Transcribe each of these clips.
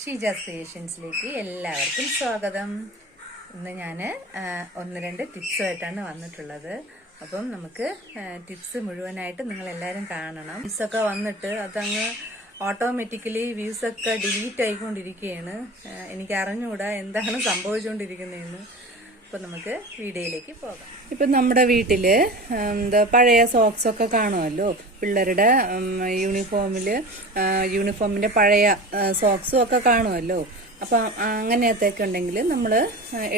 ഷീജാസ് ക്രിയേഷൻസിലേക്ക് എല്ലാവർക്കും സ്വാഗതം. ഇന്ന് ഞാൻ 1-2 ടിപ്സുമായിട്ടാണ് വന്നിട്ടുള്ളത്. അപ്പം നമുക്ക് ടിപ്സ് മുഴുവനായിട്ട് നിങ്ങളെല്ലാവരും കാണണം. വ്യൂസൊക്കെ വന്നിട്ട് അതങ്ങ് ഓട്ടോമാറ്റിക്കലി വ്യൂസൊക്കെ ഡിലീറ്റ് ആയിക്കൊണ്ടിരിക്കുകയാണ്. എനിക്ക് അറിഞ്ഞുകൂടാ എന്താണ് സംഭവിച്ചുകൊണ്ടിരിക്കുന്നതെന്ന്. അപ്പം നമുക്ക് വീഡിയോയിലേക്ക് പോകാം. ഇപ്പം നമ്മുടെ വീട്ടില് പഴയ സോക്സ് ഒക്കെ കാണുമല്ലോ, പിള്ളേരുടെ യൂണിഫോമിന്റെ പഴയ സോക്സും ഒക്കെ കാണുമല്ലോ. അപ്പം അങ്ങനത്തെയൊക്കെ ഉണ്ടെങ്കിൽ നമ്മൾ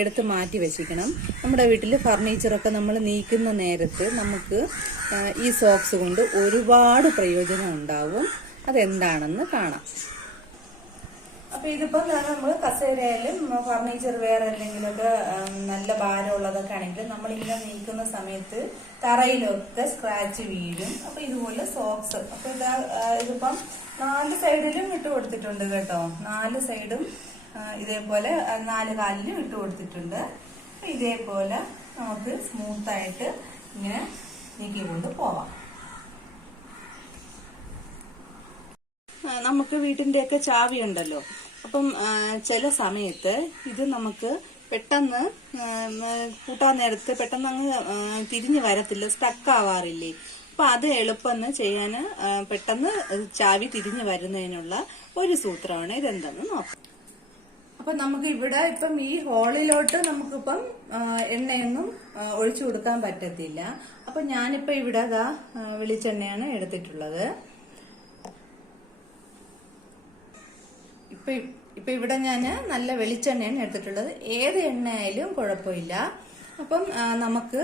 എടുത്ത് മാറ്റി വെച്ചിരിക്കണം. നമ്മുടെ വീട്ടിൽ ഫർണിച്ചറൊക്കെ നമ്മൾ നീക്കുന്ന നേരത്ത് നമുക്ക് ഈ സോക്സ് കൊണ്ട് ഒരുപാട് പ്രയോജനം ഉണ്ടാവും. അതെന്താണെന്ന് കാണാം. അപ്പൊ ഇതിപ്പോ നമ്മൾ കസേരയിലും ഫർണിച്ചർ വേറെ എന്തെങ്കിലുമൊക്കെ നല്ല ഭാരമുള്ളതൊക്കെ ആണെങ്കിൽ നമ്മളിങ്ങനെ നീക്കുന്ന സമയത്ത് തറയിലൊക്കെ സ്ക്രാച്ച് വീഴും. അപ്പൊ ഇതുപോലെ സോക്സ് അപ്പൊ ഇതിപ്പം 4 സൈഡിലും ഇട്ട് കൊടുത്തിട്ടുണ്ട് കേട്ടോ. 4 സൈഡും ഇതേപോലെ 4 കാലിലും ഇട്ട് കൊടുത്തിട്ടുണ്ട്. അപ്പൊ ഇതേപോലെ നമുക്ക് സ്മൂത്തായിട്ട് ഇങ്ങനെ നീക്കിക്കൊണ്ട് പോവാം. നമുക്ക് വീട്ടിന്റെയൊക്കെ ചാവി ഉണ്ടല്ലോ. അപ്പം ചില സമയത്ത് ഇത് നമുക്ക് പെട്ടെന്ന് കൂട്ടാൻ നേരത്ത് പെട്ടെന്ന് അങ്ങ് തിരിഞ്ഞു വരത്തില്ല, സ്റ്റക്ക് ആവാറില്ലേ. അപ്പൊ അത് എളുപ്പം ചെയ്യാൻ പെട്ടെന്ന് ചാവി തിരിഞ്ഞു വരുന്നതിനുള്ള ഒരു സൂത്രമാണ്. ഇതെന്തെന്ന് നോക്കാം. അപ്പൊ നമുക്ക് ഇവിടെ ഇപ്പം ഈ ഹോളിലോട്ട് നമുക്കിപ്പം എണ്ണയൊന്നും ഒഴിച്ചു കൊടുക്കാൻ പറ്റത്തില്ല. അപ്പൊ ഞാനിപ്പോ ഇവിടെ വെളിച്ചെണ്ണയാണ് എടുത്തിട്ടുള്ളത്. ഇപ്പൊ ഇവിടെ ഞാൻ നല്ല വെളിച്ചെണ്ണയാണ് എടുത്തിട്ടുള്ളത്. ഏത് എണ്ണയായാലും കുഴപ്പമില്ല. അപ്പം നമുക്ക്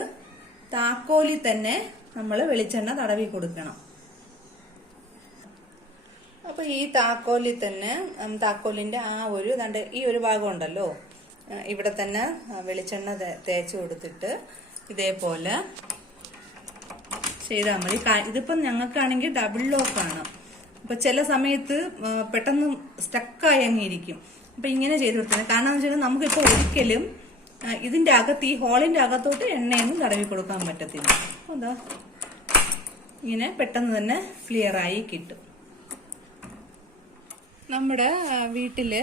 താക്കോലിൽ തന്നെ നമ്മൾ വെളിച്ചെണ്ണ തടവി കൊടുക്കണം. അപ്പൊ ഈ താക്കോലിൽ തന്നെ താക്കോലിന്റെ ഈ ഒരു ഭാഗം ഉണ്ടല്ലോ, ഇവിടെ തന്നെ വെളിച്ചെണ്ണ തേച്ച് കൊടുത്തിട്ട് ഇതേപോലെ ചെയ്താൽ മതി. ഇതിപ്പം ഞങ്ങൾക്കാണെങ്കിൽ ഡബിൾ ലോക്കാണ്. അപ്പൊ ചില സമയത്ത് പെട്ടെന്ന് സ്റ്റക്കായി അങ്ങിരിക്കും. അപ്പൊ ഇങ്ങനെ ചെയ്ത് കൊടുത്തത് കാരണം എന്ന് വെച്ചാൽ നമുക്കിപ്പോ ഒരിക്കലും ഇതിന്റെ അകത്ത് ഈ ഹോളിന്റെ അകത്തോട്ട് എണ്ണയൊന്നും തടവി കൊടുക്കാൻ പറ്റത്തില്ല. അതാ ഇങ്ങനെ പെട്ടെന്ന് തന്നെ ക്ലിയർ ആയി കിട്ടും. നമ്മുടെ വീട്ടില്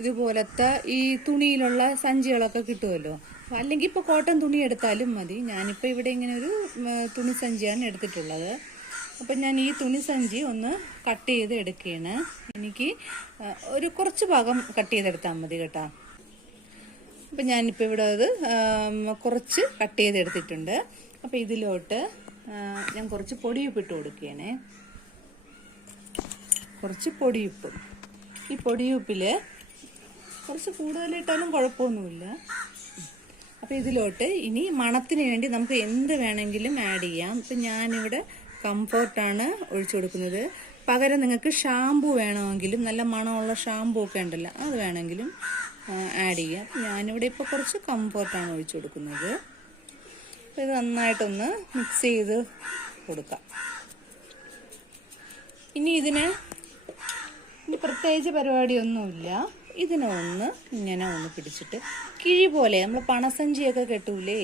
ഇതുപോലത്തെ ഈ തുണിയിലുള്ള സഞ്ചികളൊക്കെ കിട്ടുമല്ലോ. അല്ലെങ്കിൽ ഇപ്പൊ കോട്ടൺ തുണി എടുത്താലും മതി. ഞാനിപ്പോ ഇവിടെ ഇങ്ങനെ ഒരു തുണി സഞ്ചിയാണ് എടുത്തിട്ടുള്ളത്. അപ്പം ഞാൻ ഈ തുണി സഞ്ചി ഒന്ന് കട്ട് ചെയ്ത് എടുക്കുകയാണ്. എനിക്ക് ഒരു കുറച്ച് ഭാഗം കട്ട് ചെയ്തെടുത്താൽ മതി കേട്ടോ. അപ്പം ഞാനിപ്പോൾ ഇവിടെ അത് കുറച്ച് കട്ട് ചെയ്തെടുത്തിട്ടുണ്ട്. അപ്പം ഇതിലോട്ട് ഞാൻ കുറച്ച് പൊടിയുപ്പ് ഇട്ട് കൊടുക്കുകയാണേ. കുറച്ച് പൊടിയുപ്പ്. ഈ പൊടിയുപ്പിൽ കുറച്ച് കൂടുതലിട്ടാലും കുഴപ്പമൊന്നുമില്ല. അപ്പം ഇതിലോട്ട് ഇനി മണത്തിന് വേണ്ടി നമുക്ക് എന്ത് വേണമെങ്കിലും ആഡ് ചെയ്യാം. ഇപ്പം ഞാനിവിടെ കംഫർട്ടാണ് ഒഴിച്ചു കൊടുക്കുന്നത്. പകരം നിങ്ങൾക്ക് ഷാമ്പു വേണമെങ്കിലും, നല്ല മണമുള്ള ഷാമ്പു ഒക്കെ ഉണ്ടല്ലോ, അത് വേണമെങ്കിലും ആഡ് ചെയ്യാം. ഞാനിവിടെ ഇപ്പോൾ കുറച്ച് കംഫർട്ടാണ് ഒഴിച്ചു കൊടുക്കുന്നത്. അപ്പോൾ ഇത് നന്നായിട്ടൊന്ന് മിക്സ് ചെയ്ത് കൊടുക്കാം. ഇനി പ്രത്യേകിച്ച് പരിപാടിയൊന്നുമില്ല. ഇതിനൊന്ന് ഇങ്ങനെ ഒന്ന് പിടിച്ചിട്ട് കിഴി പോലെ നമ്മൾ പണസഞ്ചിയൊക്കെ കെട്ടൂലേ,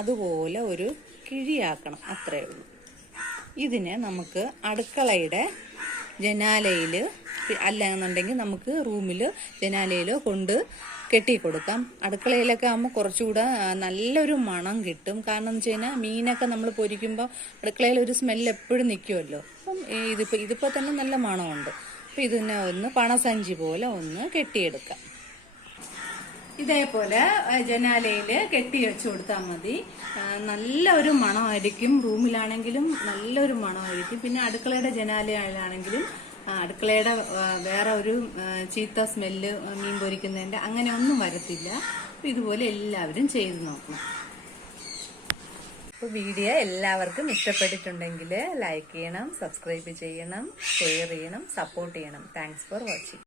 അതുപോലെ ഒരു കിഴിയാക്കണം. അത്രയേ ഉള്ളൂ. ഇതിന് നമുക്ക് അടുക്കളയുടെ ജനാലയിൽ അല്ലെന്നുണ്ടെങ്കിൽ നമുക്ക് റൂമിൽ ജനാലയിലോ കൊണ്ട് കെട്ടിക്കൊടുക്കാം. അടുക്കളയിലൊക്കെ ആകുമ്പോൾ കുറച്ചുകൂടെ നല്ലൊരു മണം കിട്ടും. കാരണം എന്ന് വെച്ച് കഴിഞ്ഞാൽ മീനൊക്കെ നമ്മൾ പൊരിക്കുമ്പോൾ അടുക്കളയിൽ ഒരു സ്മെല്ല് എപ്പോഴും നിൽക്കുമല്ലോ. അപ്പം ഇതിപ്പോൾ തന്നെ നല്ല മണമുണ്ട്. അപ്പം ഇതിനെ ഒന്ന് പണസഞ്ചി പോലെ ഒന്ന് കെട്ടിയെടുക്കാം. ഇതേപോലെ ജനാലയിൽ കെട്ടി വെച്ച് കൊടുത്താൽ മതി. നല്ലൊരു മണമായിരിക്കും. റൂമിലാണെങ്കിലും നല്ലൊരു മണമായിരിക്കും. പിന്നെ അടുക്കളയുടെ ജനാലയിലാണെങ്കിലും അടുക്കളയുടെ വേറെ ഒരു ചീത്ത സ്മെല്ല് മീൻ പൊരിക്കുന്നതിന്റെ അങ്ങനെ ഒന്നും വരത്തില്ല. ഇതുപോലെ എല്ലാവരും ചെയ്ത് നോക്കണം. അപ്പോൾ വീഡിയോ എല്ലാവർക്കും ഇഷ്ടപ്പെട്ടിട്ടുണ്ടെങ്കിൽ ലൈക്ക് ചെയ്യണം, സബ്സ്ക്രൈബ് ചെയ്യണം, ഷെയർ ചെയ്യണം, സപ്പോർട്ട് ചെയ്യണം. Thanks for watching.